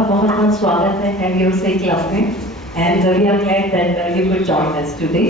आपका बहुत बहुत स्वागत है हैंडियोसे क्लब में and we are glad that you could join us today.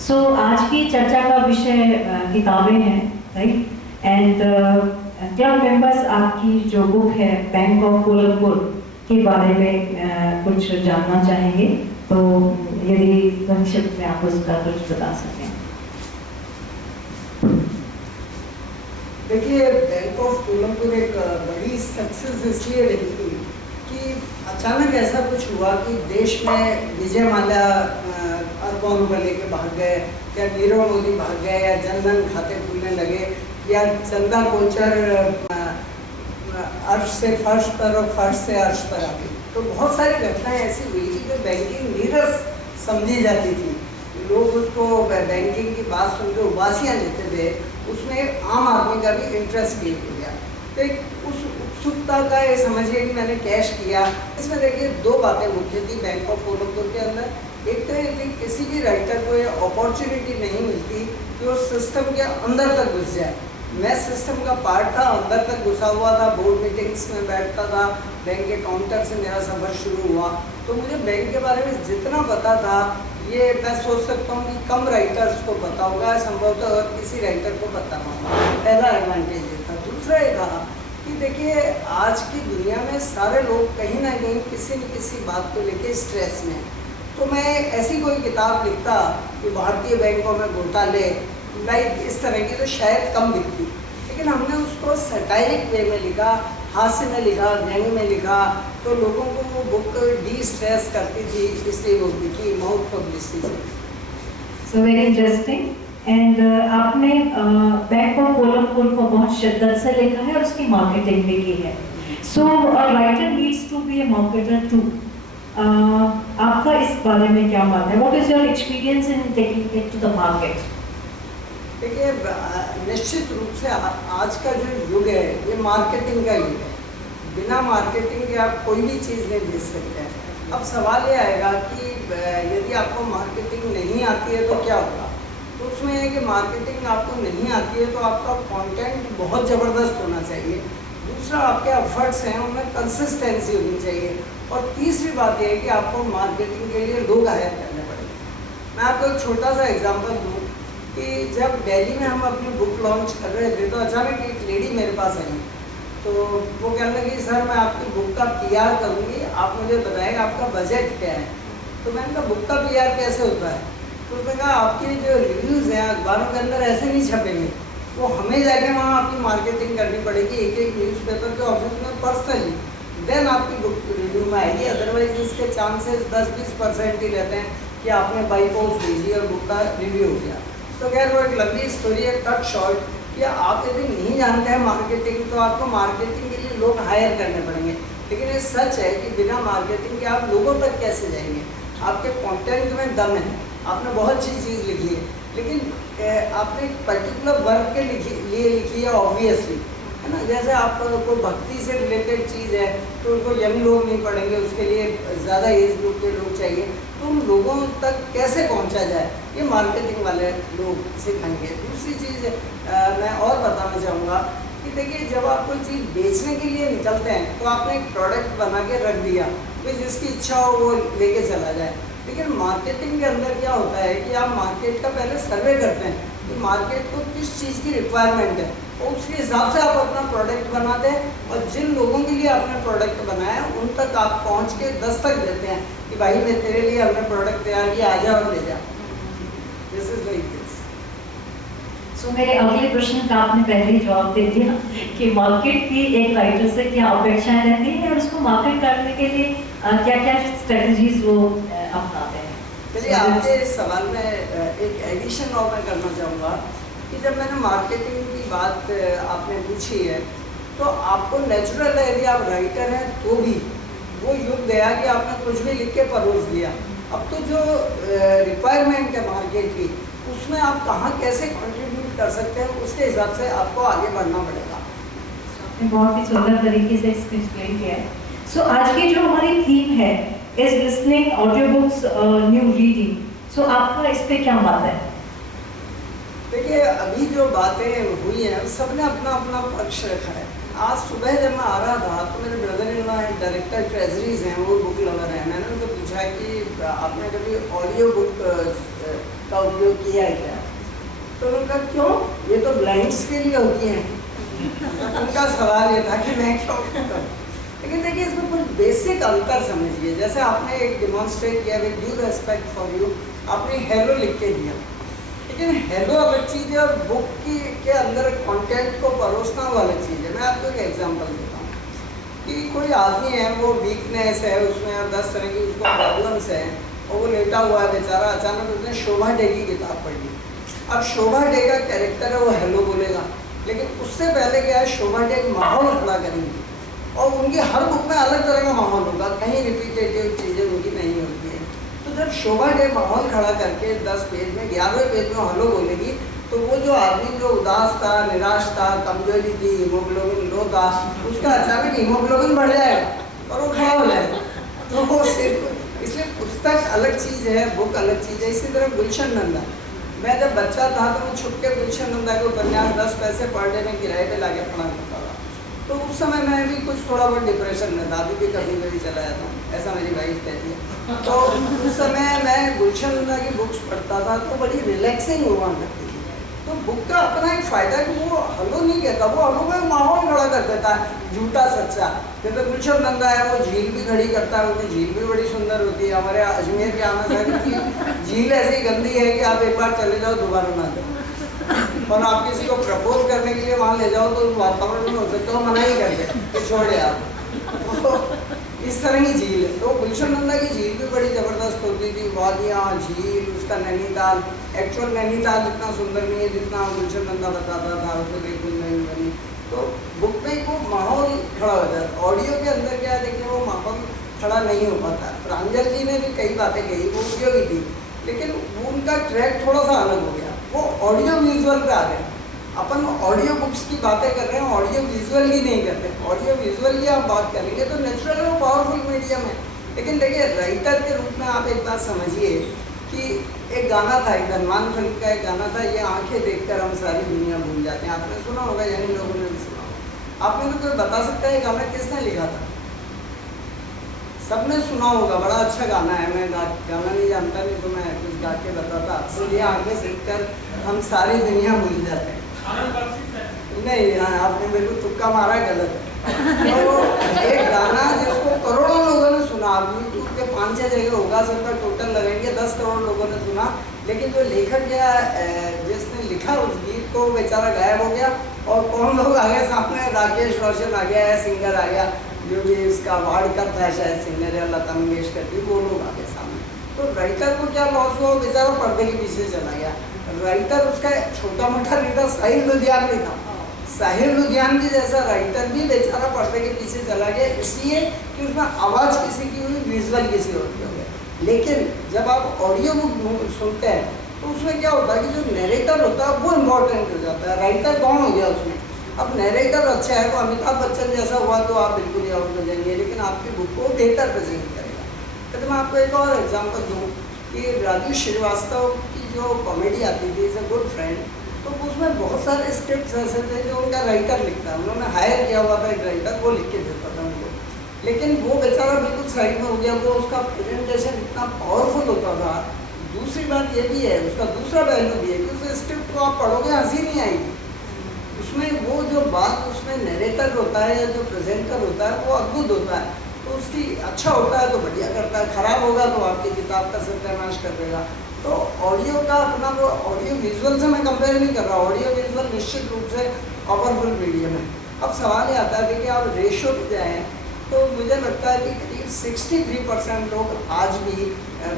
So आज की चर्चा का विषय किताबें हैं, राइट? एंड क्लब मेंबर्स आपकी जो बुक है बैंक ऑफ कोलंबपुर के बारे में कुछ जानना चाहेंगे, तो यदि संक्षिप्त में आप उसका कुछ बता सकें। देखिए, बैंक ऑफ कोलंबपुर एक बड़ी सक्सेस इसलिए रही थी कि अचानक ऐसा कुछ हुआ कि देश में विजय माल्या अरबों रुपये लेके भाग गए, या नीरव मोदी भाग गए, या जनधन खाते खुलने लगे, या चंदा कोचर अर्श से फर्श पर और फर्श से अर्श पर आ गई। तो बहुत सारी घटनाएं ऐसी हुई थी जो बैंकिंग नीरस समझी जाती थी। लोग उसको बैंकिंग की बात सुनकर उबासियाँ लेते थे, उसमें आम आदमी का भी इंटरेस्ट नहीं हो गया। तो एक उस उत्सुकता का ये समझिए कि मैंने कैश किया। इसमें देखिए दो बातें मुख्य थी बैंक ऑफ कोलंबपुर के अंदर। एक तो ये थी किसी भी राइटर को ये अपॉर्चुनिटी नहीं मिलती कि वो सिस्टम के अंदर तक घुस जाए। मैं सिस्टम का पार्ट था, अंदर तक घुसा हुआ था, बोर्ड मीटिंग्स में बैठता था, बैंक के काउंटर से मेरा सफ़र शुरू हुआ। तो मुझे बैंक के बारे में जितना पता था, ये मैं सोच सकता हूँ कि कम राइटर्स को पता होगा, संभवतः और किसी राइटर को पता ना होगा। पहला एडवांटेज ये था। दूसरा ये था कि देखिए आज की दुनिया में सारे लोग कहीं ना कहीं किसी न किसी बात को लेके स्ट्रेस में। तो मैं ऐसी कोई किताब लिखता कि भारतीय बैंकों में घोटाले लाइक इस तरह की, तो शायद कम लिखती, लेकिन हमने उसको सटायरिक वे में लिखा, हास्य में लिखा, व्यंग में लिखा, तो लोगों को वो बुक डी स्ट्रेस करती थी, इसलिए वो लिखी माउथ पब्लिसिटी से। So very interesting. एंड आपने बैंक ऑफ कोलंबपुर को बहुत शिद्दत से लिखा है और उसकी मार्केटिंग भी की है। So a writer needs to be a marketer too. आपका इस बारे में क्या बात है? What is your experience in taking it to the market? देखिए, निश्चित रूप से आज का जो युग है ये मार्केटिंग का युग है। बिना मार्केटिंग के आप कोई भी चीज़ नहीं बेच सकते हैं। अब सवाल ये आएगा कि यदि आपको मार्केटिंग नहीं आती है तो क्या होगा? तो उसमें है कि मार्केटिंग आपको नहीं आती है तो आपका कंटेंट बहुत ज़बरदस्त होना चाहिए। दूसरा, आपके एफर्ट्स हैं उनमें कंसिस्टेंसी होनी चाहिए। और तीसरी बात यह है कि आपको मार्केटिंग के लिए लोग हायर करने पड़ेंगे। मैं आपको एक छोटा सा एग्जाम्पल दूँ कि जब दिल्ली में हम अपनी बुक लॉन्च कर रहे थे तो अचानक एक लेडी मेरे पास आई। तो वो कहने लगी, सर मैं आपकी बुक का PR करूँगी, आप मुझे बताएं आपका बजट क्या है? तो मैंने कहा बुक का PR कैसे होता है? तो उसने कहा आपकी जो रिव्यूज़ हैं अखबारों के अंदर ऐसे नहीं छपेंगे, वो हमें जाके वहाँ आपकी मार्केटिंग करनी पड़ेगी एक एक न्यूज़पेपर के ऑफिस में पर्सनली, देन आपकी बुक रिव्यू में आएगी। अदरवाइज इसके चांसेस 10-20% ही रहते हैं कि आपने बाई पोस्ट भेजी और बुक का रिव्यू हो गया। तो खैर वो एक लंबी स्टोरी है, कट शॉर्ट, कि आप यदि नहीं जानते हैं मार्केटिंग तो आपको मार्केटिंग के लिए लोग हायर करने पड़ेंगे। लेकिन ये सच है कि बिना मार्केटिंग के आप लोगों तक कैसे जाएंगे? आपके कंटेंट में दम है, आपने बहुत अच्छी चीज़ लिखी है, लेकिन आपने एक पर्टिकुलर वर्क के लिए लिखी है ऑब्वियसली, है ना? जैसे आप को भक्ति से रिलेटेड चीज़ है तो उसको यंग लोग नहीं पढ़ेंगे, उसके लिए ज़्यादा एज ग्रुप के लोग चाहिए। तो उन लोगों तक कैसे पहुंचा जाए ये मार्केटिंग वाले लोग सिखाएंगे। दूसरी चीज़ मैं और बताना चाहूँगा कि देखिए जब आप कोई चीज़ बेचने के लिए निकलते हैं तो आपने एक प्रोडक्ट बना के रख दिया, तो जिसकी इच्छा हो वो लेके चला जाए। लेकिन मार्केटिंग के अंदर क्या होता है कि आप मार्केट का पहले सर्वे करते हैं कि मार्केट को किस चीज़ की रिक्वायरमेंट है, और उसके हिसाब से आप अपना प्रोडक्ट बनाते हैं, और जिन लोगों के लिए आपने प्रोडक्ट बनाया उन तक आप पहुंच के दस्तक देते हैं कि भाई मैं तेरे लिए हमने प्रोडक्ट तैयार किया, आ जा और ले जा। This is like this. So मेरे अगले प्रश्न का आपने पहले ही जवाब दे दिया कि मार्केट की एक राइटर से क्या अपेक्षाएं रहती हैं और उसको मार्केट करने के लिए क्या क्या स्ट्रेटजीज वो अपनाते हैं। चलिए, आपके इस सवाल में एक एडिशन और मैं करना चाहूँगा कि जब मैंने मार्केटिंग की बात आपने पूछी है तो आपको नेचुरल है, यदि आप राइटर हैं तो भी वो युग गया कि आपने कुछ भी लिख के परोस दिया। अब तो जो रिक्वायरमेंट है मार्केट की, उसमें आप कहाँ कैसे कंट्रीब्यूट कर सकते हैं, उसके हिसाब से आपको आगे बढ़ना पड़ेगा। आपने बहुत ही सुंदर तरीके से इसको एक्सप्लेन किया है। सो आज की जो हमारी थीम है is listening, audio books, new reading. So आपका इस पे क्या बात है? देखिए, अभी जो बातें हुई हैं सबने अपना अपना पक्ष रखा है। आज सुबह जब मैं आ रहा था तो मेरे ब्रदर इन जो है डायरेक्टर ट्रेजरीज हैं वो बुक लवर हैं, मैंने उनको पूछा कि आपने कभी ऑडियो बुक का उपयोग किया है क्या? तो उन्होंने कहा क्यों, ये तो ब्लाइंड्स के लिए होती हैं। उनका सवाल ये था कि मैं क्यों करता हूँ। लेकिन देखिए इसमें कुछ बेसिक अंतर समझिए। जैसे आपने एक डिमॉन्स्ट्रेट किया with due respect for you, आपने हेलो लिख के दिया, लेकिन हेलो अलग चीज़ है और बुक के अंदर कंटेंट को परोसना वो अलग चीज़ है। मैं आपको एक एग्जांपल देता हूँ कि कोई आदमी है, वो वीकनेस है उसमें, 10 तरह की उसको प्रॉब्लम्स हैं और वो लेटा हुआ है बेचारा, अचानक उसने शोभा डे की किताब पढ़ ली। अब शोभा डे का कैरेक्टर है वो हेलो बोलेगा, लेकिन उससे पहले क्या है, शोभा डे एक माहौल खड़ा करेंगे और उनकी हर बुक में अलग तरह का माहौल होगा, कहीं रिपीटेटिव चीज़ें उनकी नहीं होती है। तो जब शोभा डे माहौल खड़ा करके 10 पेज में 11वें पेज में हेलो बोलेगी, तो वो जो आदमी जो उदास था, निराश था, कमजोरी थी, हीमोग्लोबिन लो था, उसका अचानक हीमोग्लोबिन बढ़ जाएगा और वो खड़ा हो जाएगा। तो वो सिर्फ इसलिए पुस्तक अलग चीज़ है, बुक अलग चीज़ है। इसी तरह गुलशन नंदा, मैं जब बच्चा था तो मैं छुप के गुलशन नंदा के उपन्यास 10 पैसे पर डे में किराए पे लाके पढ़ा करता था। तो उस समय मैं भी कुछ थोड़ा बहुत डिप्रेशन में था, अभी भी कभी कभी चला जाता हूँ, ऐसा मेरी वाइफ कहती है। तो उस समय मैं गुलशन नंदा की बुक्स पढ़ता था तो बड़ी रिलैक्सिंग हुआ करती थी। तो बुक का अपना एक फ़ायदा है कि वो हलो नहीं कहता, वो हलो में माहौल खड़ा कर देता है, झूठा सच्चा। जैसे गुलशन नंदा है वो झील भी खड़ी करता है, उसकी झील भी बड़ी सुंदर होती है। हमारे अजमेर के आना साहब की झील ऐसी गंदी है कि आप एक बार चले जाओ दोबारा ना जाओ, और आप किसी को प्रपोज करने के लिए वहाँ ले जाओ तो वातावरण में हो सकता है मना ही कर दे कि छोड़े आप। तो इस तरह की झील है। तो गुलशन नंदा की झील भी बड़ी ज़बरदस्त होती थी, वादियाँ, झील, उसका नैनीताल। एक्चुअल नैनीताल इतना सुंदर नहीं है जितना गुलशन नंदा बताता था, उसको देखने नहीं बनी। तो बुक में वो माहौल खड़ा हो जाता है। ऑडियो के अंदर क्या है, देखिए वो माहौल खड़ा नहीं हो पाता। प्रांजल जी ने भी कई बातें कही, वो उपयोगी थी, लेकिन उनका ट्रैक थोड़ा सा अलग हो गया, वो ऑडियो विजुअल पे आ गए। अपन ऑडियो बुक्स की बातें कर रहे हैं, ऑडियो विजुअल ही नहीं करते। ऑडियो विजुअल की आप बात करेंगे तो नेचुरल वो पावरफुल मीडियम है। लेकिन देखिए राइटर के रूप में आप एक बात समझिए कि एक गाना था, एक धनवान फिल्म का एक गाना था, ये आंखें देखकर हम सारी दुनिया भूल जाते हैं। आपने सुना होगा, यानी लोगों ने भी सुना होगा। आपने तो कोई बता सकता है ये गाना किसने लिखा था? सबने सुना होगा, बड़ा अच्छा गाना है। मैं गाना नहीं जानता, नहीं तो मैं कुछ गा के बताता। तो ये आंखें देखकर हम सारी दुनिया भूल जाते हैं। नहीं, आपने मेरे को तुक्का मारा, गलत है। तो एक गाना जिसको करोड़ों लोगों ने सुना, यूट्यूब के 5-6 जगह होगा, सबका टोटल लगेंगे 10 करोड़ लोगों ने सुना, लेकिन जो लेखक या जिसने लिखा उस गीत को, बेचारा गायब हो गया। और कौन लोग आ गए सामने? राकेश रोशन आ गया है, सिंगर आ गया, जो भी इसका अवार्ड करता है शायद सिंगर या लता मंगेशकर थी, वो लोग आ गए सामने। तो राइटर को क्या लॉस हुआ? बेचारा पर्दे के पीछे चला गया। राइटर उसका छोटा मोटा नहीं था, साहिल लुधियानवी था। साहिल लुधियानवी जैसा राइटर भी बेचारा पर्दे के पीछे चला गया, इसलिए कि उसमें आवाज़ किसी की हुई, विजुअल किसी और की हो गया। लेकिन जब आप ऑडियो बुक सुनते हैं तो उसमें क्या होता है कि जो नरेटर होता है वो इम्पोर्टेंट हो जाता है। राइटर कौन हो गया उसमें? अब नरेटर अच्छा है, वो अमिताभ बच्चन जैसा हुआ तो आप बिल्कुल ही आउट हो जाएंगे, लेकिन आपकी बुक को बेहतर प्रेजेंट करेगा। तो मैं आपको एक और एग्जांपल दूँ कि राजू श्रीवास्तव की जो कॉमेडी आती थी, इज़ अ गुड फ्रेंड, तो उसमें बहुत सारे स्क्रिप्ट ऐसे थे जो उनका राइटर लिखता है। उन्होंने हायर किया हुआ था एक राइटर, वो लिख के देता था उनको, लेकिन वो बेचारा बिल्कुल साइड में हो गया। वो उसका प्रेजेंटेशन इतना पावरफुल होता था। दूसरी बात ये भी है, उसका दूसरा पहलू भी है कि उस स्क्रिप्ट को आप पढ़ोगे हंसी नहीं आएगी। उसमें वो जो बात उसमें नरेटर होता है या जो प्रेजेंटर होता है वो अद्भुत होता है। तो उसकी अच्छा होता है तो बढ़िया करता है, ख़राब होगा तो आपकी किताब का सत्यानाश कर देगा। तो ऑडियो का अपना वो ऑडियो विजुअल से मैं कंपेयर नहीं कर रहा, ऑडियो विजुअल निश्चित रूप से पावरफुल मीडियम है। अब सवाल ये आता है कि आप रेशो पे जाएँ तो मुझे लगता है कि करीब 63% लोग आज भी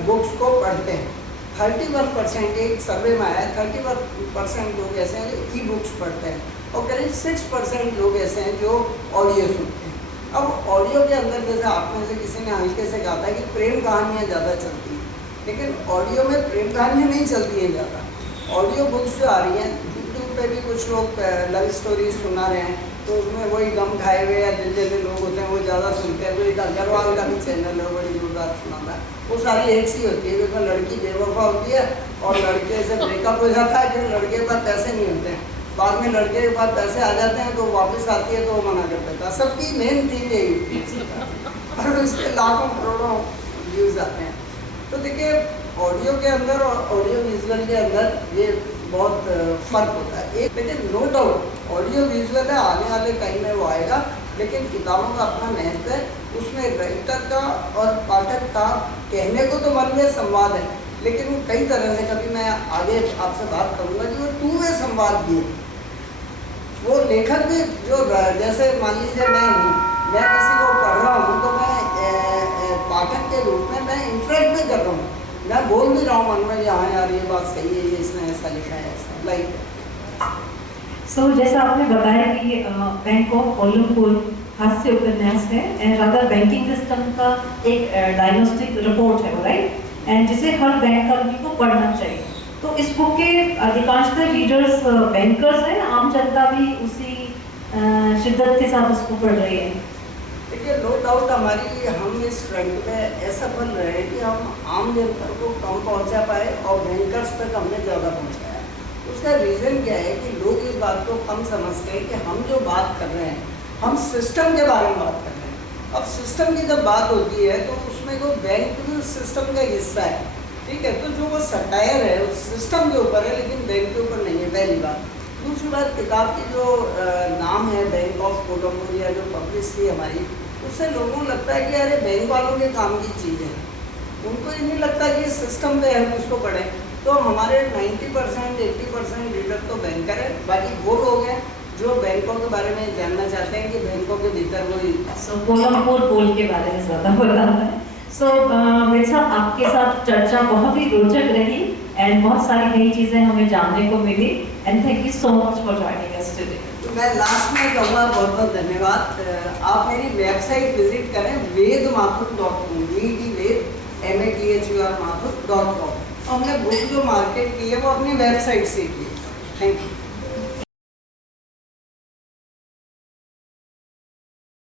बुक्स को पढ़ते हैं। 31% एक सर्वे में आया, 31% लोग ऐसे हैं जो ई बुक्स पढ़ते हैं, और करीब 6% लोग ऐसे हैं जो ऑडियो सुनते हैं। अब ऑडियो के अंदर जैसे आप में से किसी ने हल्के से कहा था कि प्रेम कहानियाँ ज़्यादा चलती हैं, लेकिन ऑडियो में प्रेम कहानियाँ नहीं चलती हैं ज़्यादा। ऑडियो बुक्स जो आ रही हैं, यूट्यूब पे भी कुछ लोग लव स्टोरी सुना रहे हैं, तो उसमें वही गम खाए हुए या दिल जैसे लोग होते हैं वो ज़्यादा सुनते हैं। तो एक अग्रवाल का भी चैनल है, बड़ी जोरदार सुनाता है। वो सारी एक सी होती है, उसमें लड़की बेवफा होती है और लड़के से ब्रेकअप हो जाता है, फिर लड़के के पास पैसे नहीं होते हैं बाद में लड़के के पास पैसे आ जाते हैं तो वापस आती है तो वो मना कर देता है। सबकी मेन थीम यही होती है और उसके लाखों करोड़ों व्यूज़ आते हैं। तो देखिए ऑडियो के अंदर और ऑडियो विजुअल के अंदर ये बहुत फ़र्क होता है। एक लेकिन नो डाउट ऑडियो विजुअल है, आने वाले टाइम में वो आएगा, लेकिन किताबों का अपना महत्व है। उसमें राइटर का और पाठक का कहने को तो मन में संवाद है, लेकिन वो कई तरह से, कभी मैं आगे आपसे बात करूँगा कि वो टू वे संवाद भी है। वो लेखक भी जो जैसे मान लीजिए मैं किसी को पढ़ रहा हूँ तो मैं पाठक के रूप में मैं इंटरेक्ट भी कर रहा हूँ, मैं बोल भी रहा हूँ मन में, हाँ यार ये बात सही है, ये इसने ऐसा लिखा है, ऐसा लाइक। सो जैसा आपने बताया कि बैंक ऑफ कोलमपुर हास्य उपन्यास है एंड अदर बैंकिंग सिस्टम का एक डायग्नोस्टिक रिपोर्ट है, राइट, एंड जिसे हर बैंक कर्मी को पढ़ना चाहिए। तो इस बुक के अधिकांशतः रीडर्स बैंकर्स हैं, आम जनता भी उसी शिद्दत के साथ उसको पढ़ रही है। देखिए नो डाउट हम इस फ्रंट में ऐसा बन रहे हैं कि हम आम जनता को कम पहुंचा पाए और बैंकर्स तक हमने ज़्यादा पहुंचाया। उसका रीज़न क्या है कि लोग इस बात को कम समझते हैं कि हम जो बात कर रहे हैं हम सिस्टम के बारे में बात कर रहे हैं। अब सिस्टम की जब बात होती है तो उसमें को बैंक भी उस सिस्टम का हिस्सा है, ठीक है। तो जो वो सटायर है उस सिस्टम के ऊपर है, लेकिन बैंक के ऊपर नहीं है, पहली बात। दूसरी बात, किताब की जो नाम है बैंक ऑफ कोलमपुर या जो पब्लिश थी हमारी, उससे लोगों को लगता है कि अरे बैंक वालों के काम की चीज़ है, उनको ये नहीं लगता कि सिस्टम पे हम उसको पढ़ें। तो हमारे 90% 80% रीडर तो बैंकर है, बाकी वो लोग हैं जो बैंकों के बारे में जानना चाहते हैं कि बैंकों के भीतर वही कोलमपुर बोल के बारे में ज़्यादा बताना है। सो मेरे साथ आपके साथ चर्चा बहुत ही रोचक रही एंड बहुत सारी नई चीज़ें हमें जानने को मिली and thank you so much for joining us today. मैं लास्ट में कहूँगा बहुत बहुत धन्यवाद। आप मेरी वेबसाइट विजिट करें vedmathur.com, vedmathur.com, और हमने बुक जो मार्केट की है वो अपनी वेबसाइट से की है। Thank you.